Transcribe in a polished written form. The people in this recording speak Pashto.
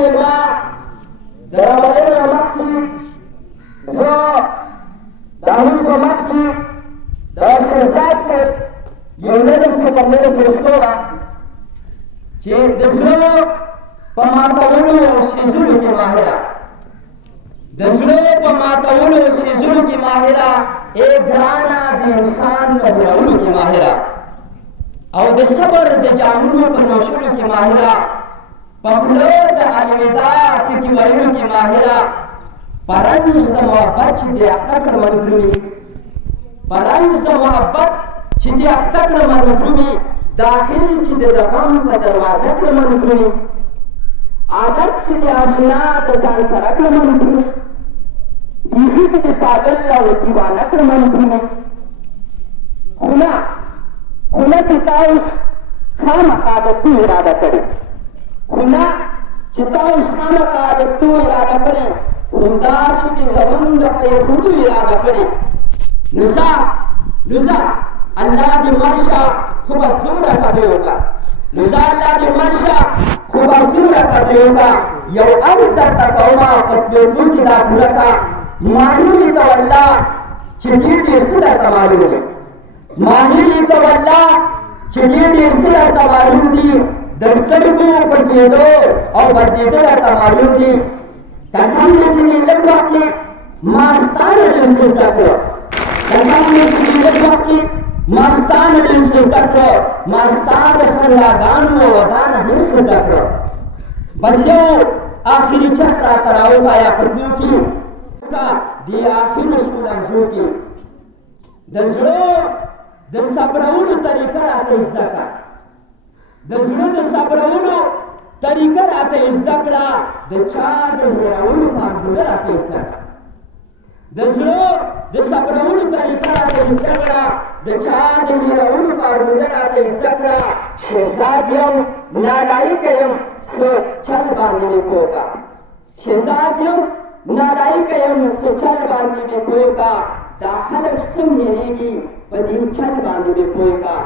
میلمه د راولۍ نه مخکې زه د هغوی په مخ کې د شهزاد صاحب یو نظم چې پر مې پوښتنه وه چې د زړه په ماتولو او سیزلو کې ماهره د زړه په ماتولو او سیزلو کې ماهره ای ګرانه د انسان په هېرولو کې ماهره او د صبر د جامونو په نوشلو کې ماهره په خوله د الوداع ټکي ویلو کې ماهره په رنځ د محبت چې دې اخته کړمه درومي په رنځ د محبت چې دې اخته کړمه درومي داخل چې د غم په دروازه کړمه درومي عادت چې دې اشنا د ځان سره کړمه درومي بیخي چې دې پاگل او دیوانه کړمه درومي خونه چې تا اوس خامخا د تو اراده کړې خونه چې تا اوس خامخا د تو اراده کړې همداسې دې زمونږ د پرېښودو اراده کړې نو ځه الله دې مرشه خو بس دومره قدر وکړه نو ځه الله دې مرشه خو بس دومره قدر وکړه یو عرض درته کومه په تلېدو کې دا پوره کړه معلوم دې ته والله چې ډېر څه درته معلوم دی ماهر دې ته والله چې ډېر څه درته معلوم دي د سترګو پټېدو او بچېدو درته معلوم دي قسم دې چې لږ وخت کې ما ستا نه ډېر څه زده کړه قسم دې چې لږ وخت کې ما ستا نه ډېر څه زده کړه ما ستا د خنداګانو او ادا نه ډېر څه زده کړه بس یو آخري چک راته راووایه په دې کې دې آخرو څو لفظو کې د زړه د صبرولو طریقه راته زده کړه د زړه د صبرولو طریقه راته زده کړه د چا د هېرولو فارموله راته زده کړه د زړه د صبرولو طریقه راته زده کړه د چا د هېرولو فارموله راته زده کړه شهزاد یم نالایقه یم څه چل باندې مې پوه کړه شهزاد یم نالایقه یم څه چل باندې مې پوه کړه دا خلک څنګه هېرېږي په دې چل باندې مې پوه کړه